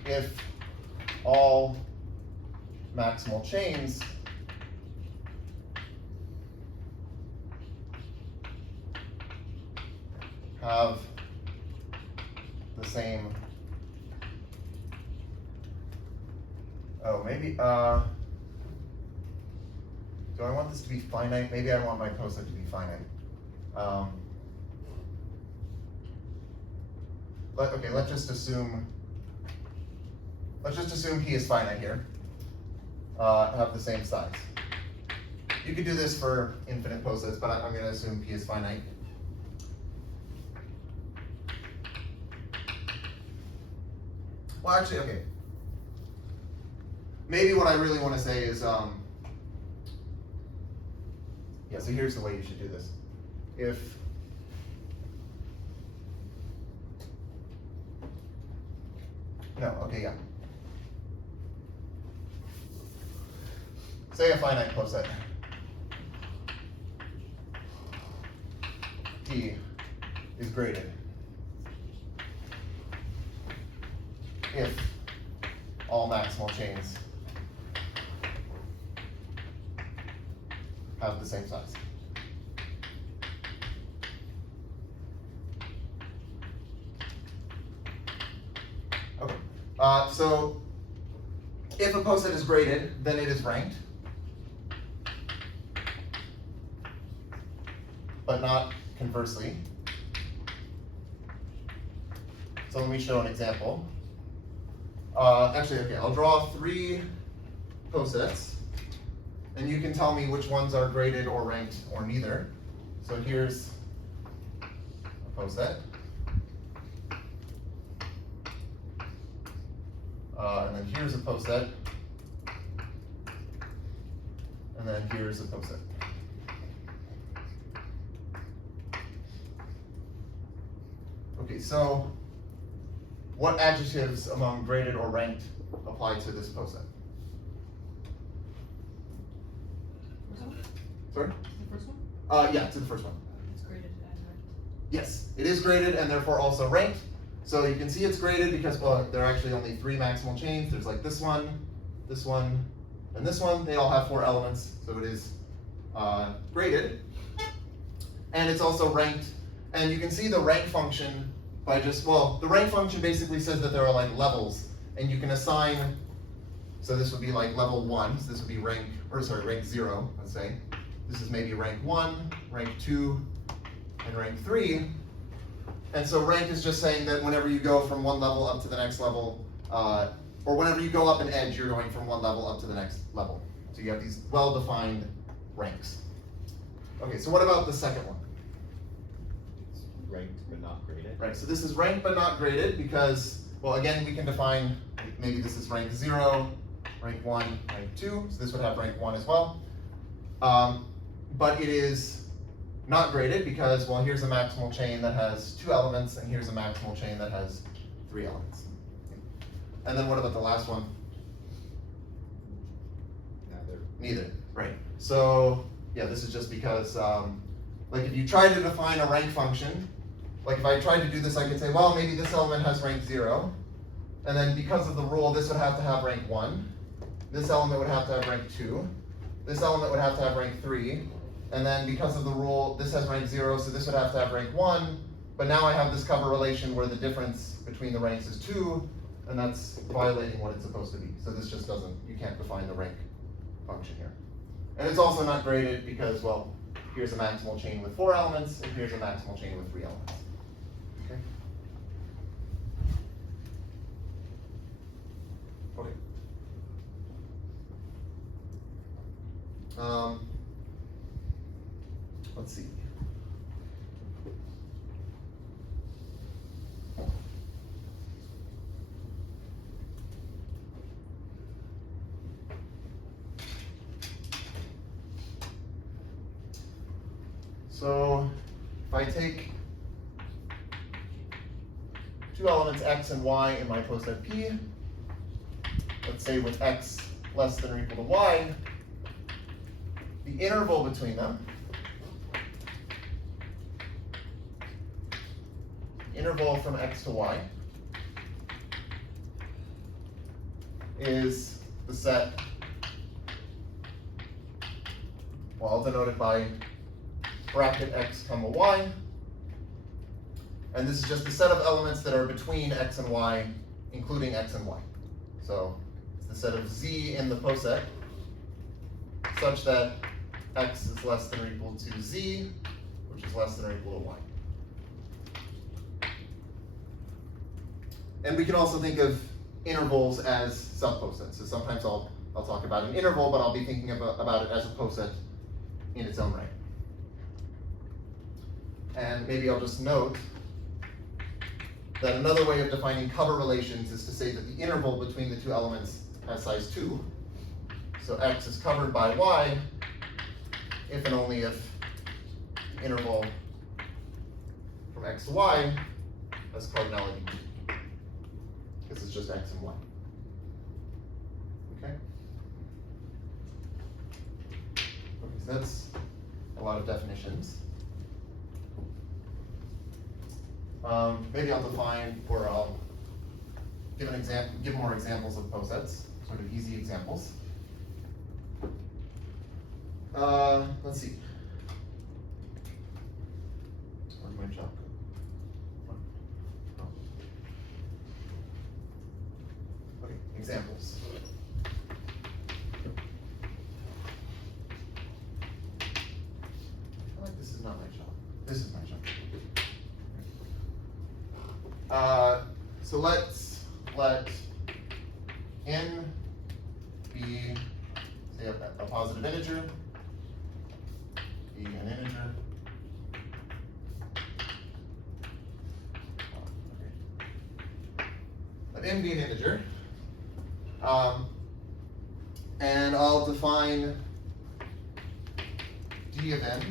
If all maximal chains have the same, do I want this to be finite? Maybe I want my poset to be finite. Let's just assume P is finite here, have the same size. You could do this for infinite posets, but I'm going to assume P is finite. Well, actually, okay. Maybe what I really want to say is, so here's the way you should do this. Say a finite poset P is graded if all maximal chains have the same size. Okay, so if a poset is graded, then it is ranked, but not conversely. So let me show an example. Actually, okay, I'll draw 3 posets, and you can tell me which ones are graded or ranked or neither. So here's a poset. And then here's a poset. And then here's a poset. Okay, so what adjectives among graded or ranked apply to this poset? Sorry? The first one? Yeah, to the first one. It's graded and ranked. Yes, it is graded and therefore also ranked. So you can see it's graded because, well, there are actually only 3 maximal chains. There's like this one, and this one. They all have 4 elements, so it is graded. And it's also ranked. And you can see the rank function by just, well, the rank function basically says that there are like levels, and you can assign, so this would be like level 1, so this would be rank 0, let's say. This is maybe rank 1, rank 2, and rank 3. And so rank is just saying that whenever you go from one level up to the next level, or whenever you go up an edge, you're going from one level up to the next level. So you have these well-defined ranks. Okay, so what about the second one? It's ranked but not graded. Right, so this is ranked but not graded because, well, again, we can define, maybe this is rank 0, rank 1, rank 2, so this would have rank 1 as well. But it is not graded because, well, here's a maximal chain that has 2 elements, and here's a maximal chain that has 3 elements. And then what about the last one? Neither, right. So, yeah, this is just because, like if you try to define a rank function, like if I tried to do this, I could say, well, maybe this element has rank 0, and then because of the rule, this would have to have rank 1, this element would have to have rank 2, this element would have to have rank 3, and then because of the rule, this has rank 0, so this would have to have rank 1, but now I have this cover relation where the difference between the ranks is 2, and that's violating what it's supposed to be. So this just doesn't, you can't define the rank function here. And it's also not graded because, well, here's a maximal chain with 4 elements, and here's a maximal chain with 3 elements. Okay? Okay. Let's see. So if I take 2 elements x and y in my poset P, let's say with x less than or equal to y, the interval between them, interval from x to y, is the set, well, I'll denote it by bracket x comma y, and this is just the set of elements that are between x and y, including x and y. So it's the set of z in the poset such that x is less than or equal to z, which is less than or equal to y. And we can also think of intervals as subposets. So sometimes I'll talk about an interval, but I'll be thinking about it as a poset in its own right. And maybe I'll just note that another way of defining cover relations is to say that the interval between the 2 elements has size 2. So x is covered by y if and only if the interval from x to y has cardinality 2. This is just x and y. Okay? Okay, so that's a lot of definitions. Maybe I'll define, or I'll give an example, give more examples of posets, sort of easy examples. let's see. Where'd my chalk go? Oh. Okay, examples. I feel like this is not my chalk. This is my chalk. So let's let n be, say, a positive integer, be an integer. Okay. Let n be an integer. And I'll define d of n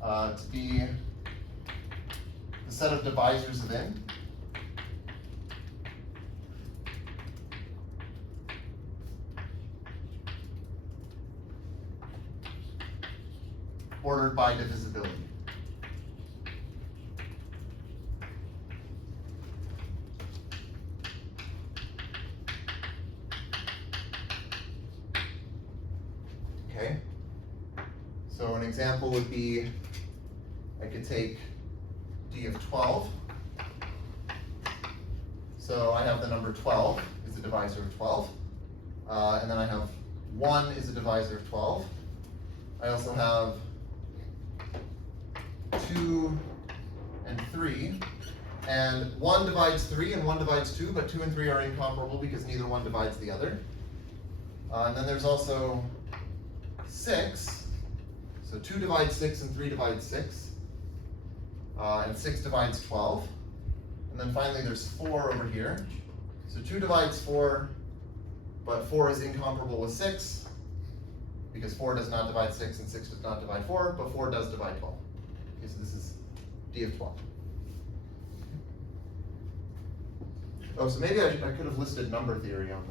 to be the set of divisors of n. Ordered by divisibility. Okay. So an example would be, I could take d of 12. So I have the number 12 is a divisor of 12. And then I have 1 is a divisor of 12. I also have 2 and 3. And 1 divides 3 and 1 divides 2, but 2 and 3 are incomparable because neither one divides the other. And then there's also 6. So 2 divides 6 and 3 divides 6. And 6 divides 12. And then finally there's 4 over here. So 2 divides 4, but 4 is incomparable with 6. Because 4 does not divide 6 and 6 does not divide 4, but 4 does divide 12. Okay, so this is d of 12. Oh, so maybe I could have listed number theory on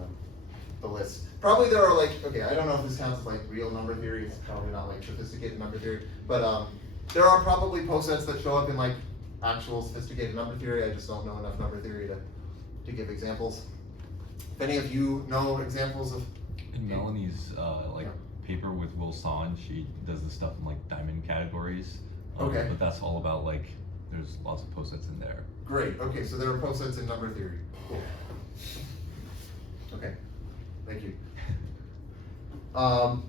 the list. Probably there are like, okay, I don't know if this counts as like real number theory, it's probably not like sophisticated number theory, but there are probably posets that show up in like actual sophisticated number theory. I just don't know enough number theory to give examples. If any of you know examples of... In Melanie's paper with Wilson, she does this stuff in like diamond categories. Okay. But that's all about like, there's lots of posets in there. Great, okay, so there are posets in number theory. Cool. Okay, thank you. All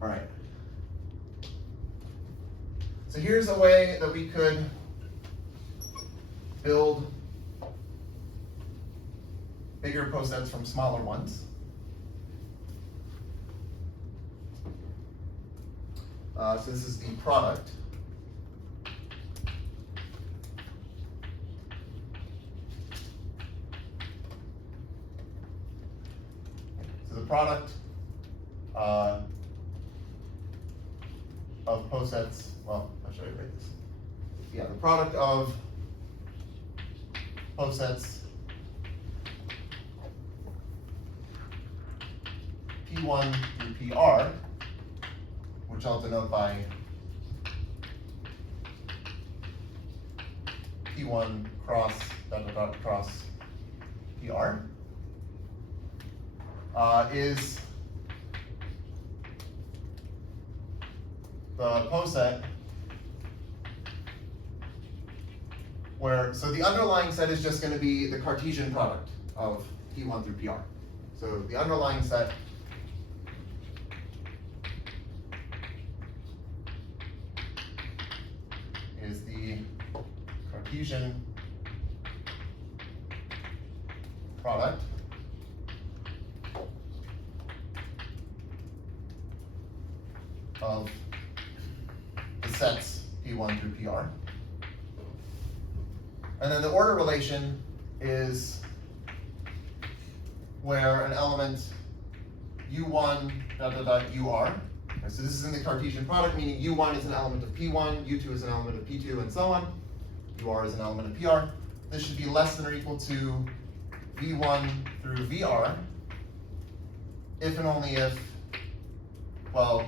right. So here's a way that we could build bigger posets from smaller ones. So this is the product. So the product of posets, well, how should I write this? Yeah, the product of posets P1 through PR, which I'll denote by P1 cross cross PR, is the poset where, so the underlying set is just going to be the Cartesian product of P1 through PR. So the underlying set is the Cartesian product of the sets P1 through PR. And then the order relation is where an element U1 UR. So this is in the Cartesian product, meaning U1 is an element of P1, U2 is an element of P2, and so on. UR is an element of PR. This should be less than or equal to V1 through VR, if and only if, well,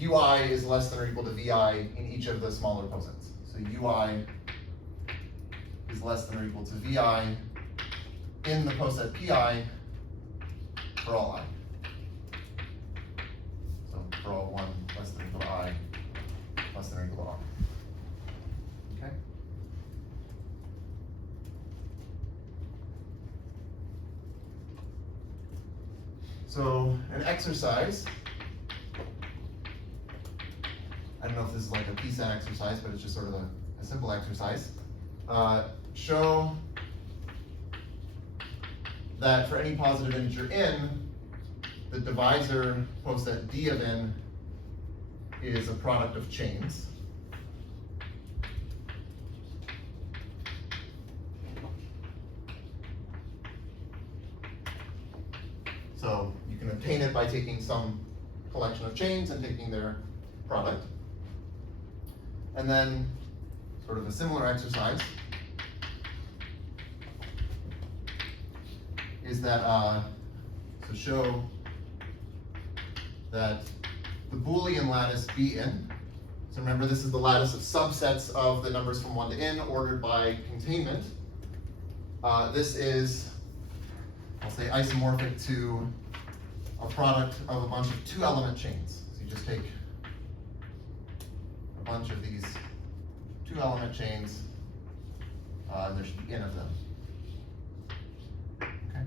UI is less than or equal to VI in each of the smaller posets. So UI is less than or equal to VI in the poset PI for all I. for all 1 less than or equal to I less than or equal to R. Okay? So an exercise, I don't know if this is like a PSAT exercise, but it's just sort of a simple exercise. Show that for any positive integer n, the divisor poset d of n is a product of chains. So you can obtain it by taking some collection of chains and taking their product. And then sort of a similar exercise is that, so show that the Boolean lattice Bn, so remember this is the lattice of subsets of the numbers from 1 to n ordered by containment. This is, I'll say, isomorphic to a product of a bunch of 2-element chains. So you just take a bunch of these 2-element chains, and there should be n of them. Okay.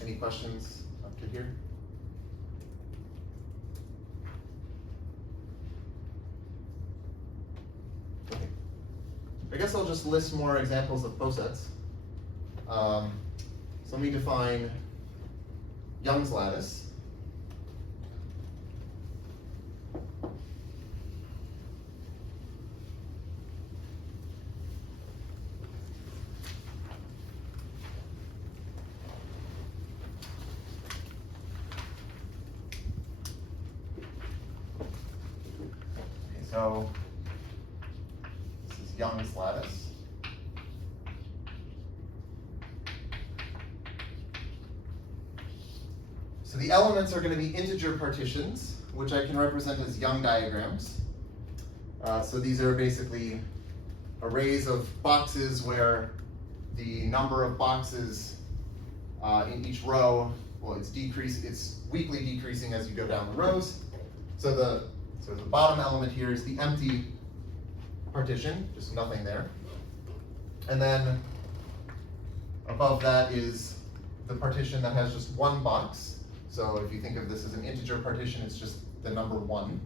Any questions up to here? Okay. I guess I'll just list more examples of posets. So let me define Young's lattice. Okay, so this is Young's lattice. So the elements are going to be integer partitions, which I can represent as Young diagrams. So these are basically arrays of boxes where the number of boxes in each row, well, it's weakly decreasing as you go down the rows. So the bottom element here is the empty partition, just nothing there. And then above that is the partition that has just one box. So if you think of this as an integer partition, it's just the number 1.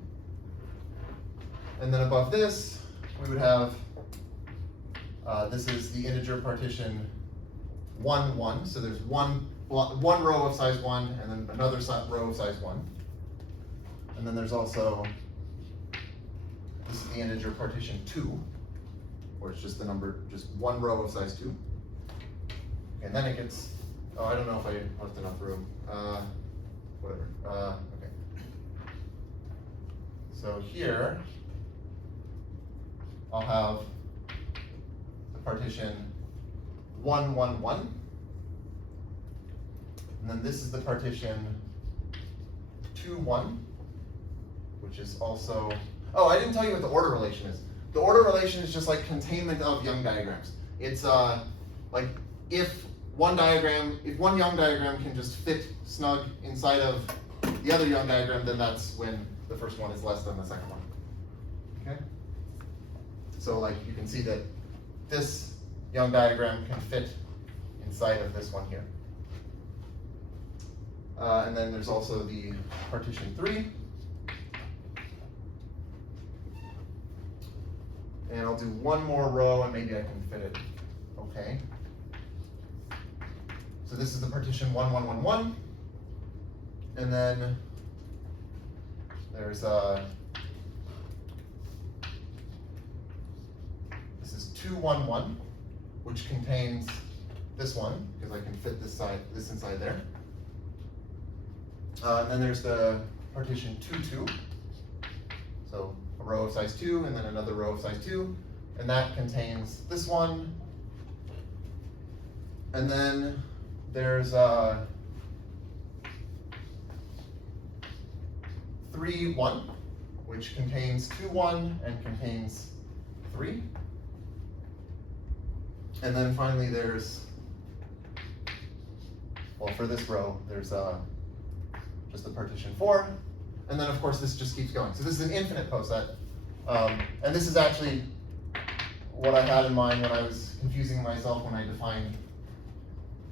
And then above this, we would have, this is the integer partition 1, 1. So there's one row of size 1 and then another row of size 1. And then there's also, this is the integer partition 2, where it's just the number, just one row of size 2. And then it gets, oh, I don't know if I left enough room. Whatever. Okay. So here, I'll have the partition 1, 1, 1. And then this is the partition 2, 1, which is also, oh, I didn't tell you what the order relation is. The order relation is just like containment of Young diagrams. It's like if one Young diagram can just fit snug inside of the other Young diagram, then that's when the first one is less than the second one. Okay? So like you can see that this Young diagram can fit inside of this one here. And then there's also the partition 3. And I'll do one more row and maybe I can fit it. Okay. So this is the partition 1, 1, 1, 1. And then there's this is 2, 1, 1, which contains this one, because I can fit this inside there. And then there's the partition 2, 2. So a row of size 2 and then another row of size 2. And that contains this one. And then there's 3, 1, which contains 2, 1 and contains 3. And then finally there's, well, for this row, there's just the partition 4. And then of course this just keeps going. So this is an infinite poset. And this is actually what I had in mind when I was confusing myself when I defined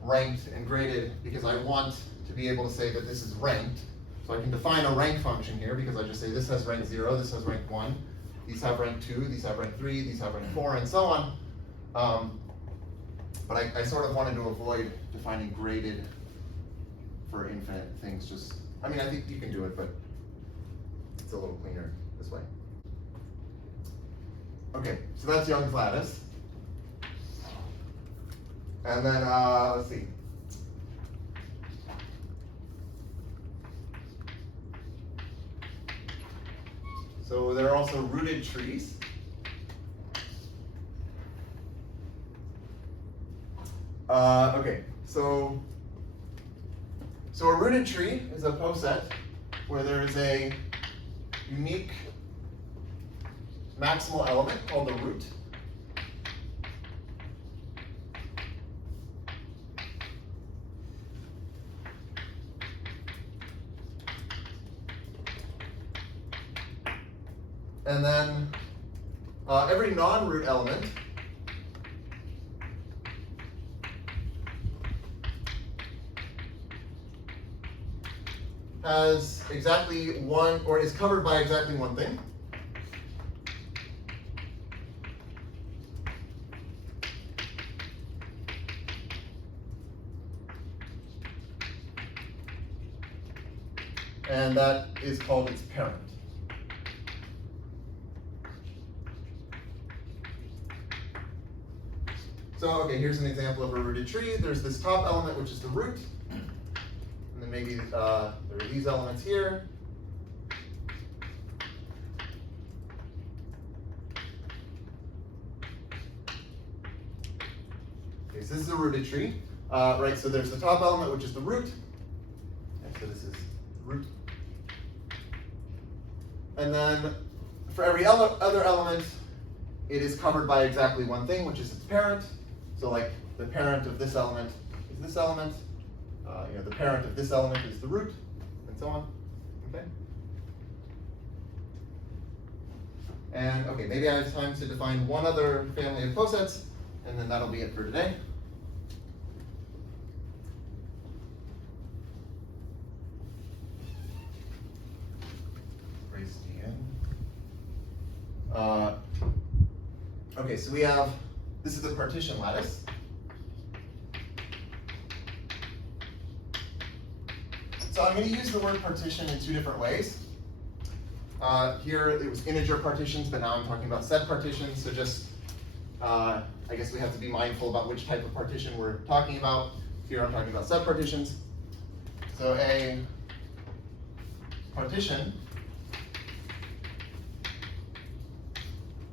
ranked and graded, because I want to be able to say that this is ranked. So I can define a rank function here because I just say this has rank 0, this has rank 1, these have rank 2, these have rank 3, these have rank 4, and so on. But I sort of wanted to avoid defining graded for infinite things. Just, I mean, I think you can do it, but it's a little cleaner this way. Okay, so that's Young's lattice. And then, let's see. So there are also rooted trees. Okay, so a rooted tree is a poset where there is a unique maximal element called the root. And then every non-root element has exactly one, or is covered by exactly one thing. And that is called its parent. So, okay, here's an example of a rooted tree. There's this top element, which is the root. And then maybe there are these elements here. Okay, so this is a rooted tree. Right, so there's the top element, which is the root. Okay, so this is root. And then for every other element, it is covered by exactly one thing, which is its parent. So like the parent of this element is this element. The parent of this element is the root, and so on. Okay. And okay, maybe I have time to define one other family of posets, and then that'll be it for today. Praise the end. Okay, so we have, this is the partition lattice. So I'm going to use the word partition in 2 different ways. Here it was integer partitions, but now I'm talking about set partitions. So just, I guess we have to be mindful about which type of partition we're talking about. Here I'm talking about set partitions. So a partition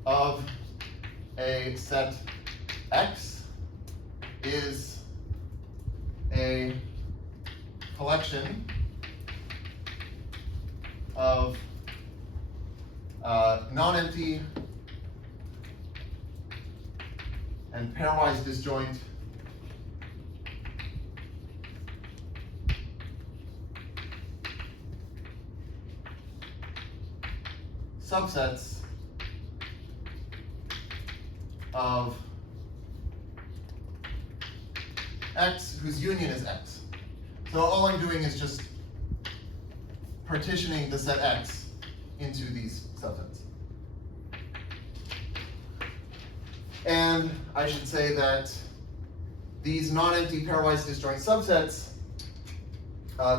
of a set X is a collection of non-empty and pairwise disjoint subsets of X whose union is X. So all I'm doing is just partitioning the set X into these subsets. And I should say that these non-empty pairwise disjoint subsets,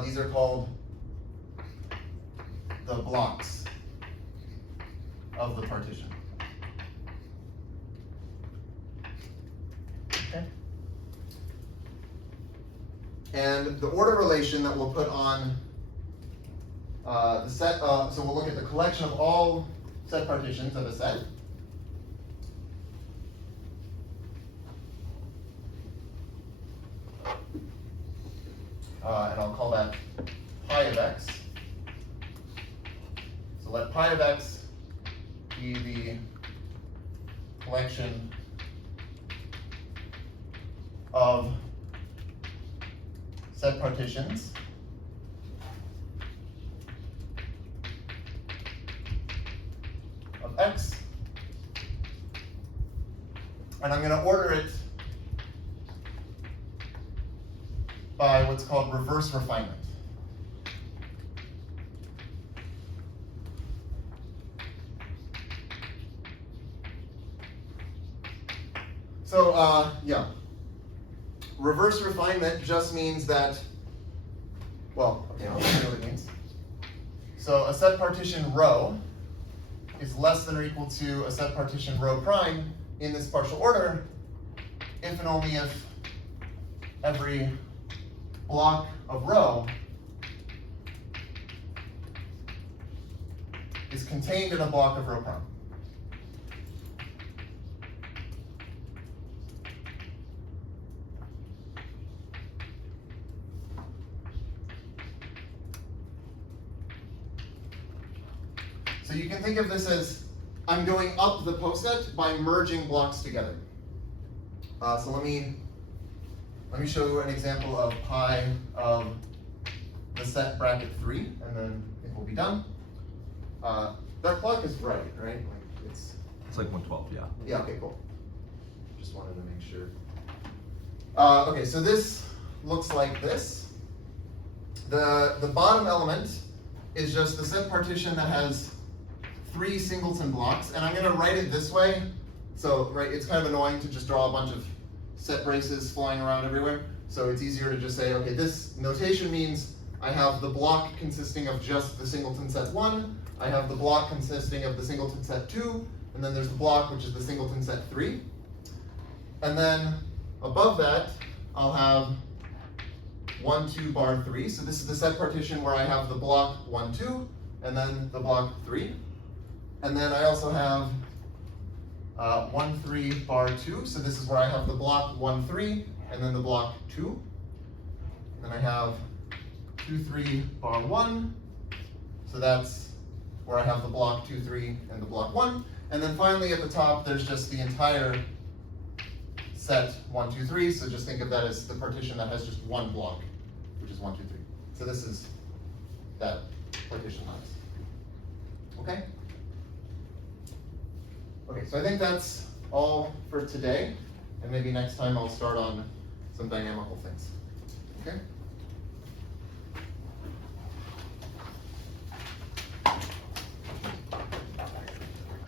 these are called the blocks of the partition. Okay. And the order relation that we'll put on the set, so we'll look at the collection of all set partitions of a set. And I'll call that pi of x. So let pi of x be the collection of set partitions of X, and I'm going to order it by what's called reverse refinement. So, yeah, reverse refinement just means that, well, okay, I'll tell you what it means. So a set partition rho is less than or equal to a set partition rho prime in this partial order if and only if every block of rho is contained in a block of rho prime. So you can think of this as I'm going up the poset by merging blocks together. So let me show you an example of pi of the set bracket 3, and then it will be done. That clock is right? Like It's like 112, yeah. yeah, okay, cool. Just wanted to make sure. Okay, so this looks like this. The bottom element is just the set partition that has 3 singleton blocks, and I'm going to write it this way. So, right, it's kind of annoying to just draw a bunch of set braces flying around everywhere. So it's easier to just say, okay, this notation means I have the block consisting of just the singleton set 1, I have the block consisting of the singleton set 2, and then there's the block which is the singleton set 3. And then above that, I'll have 1, 2, bar 3. So this is the set partition where I have the block 1, 2, and then the block 3. And then I also have 1, 3, bar 2. So this is where I have the block 1, 3, and then the block 2. And then I have 2, 3, bar 1. So that's where I have the block 2, 3, and the block 1. And then finally at the top, there's just the entire set 1, 2, 3. So just think of that as the partition that has just one block, which is 1, 2, 3. So this is that partition size. Okay? Okay, so I think that's all for today. And maybe next time I'll start on some dynamical things. Okay?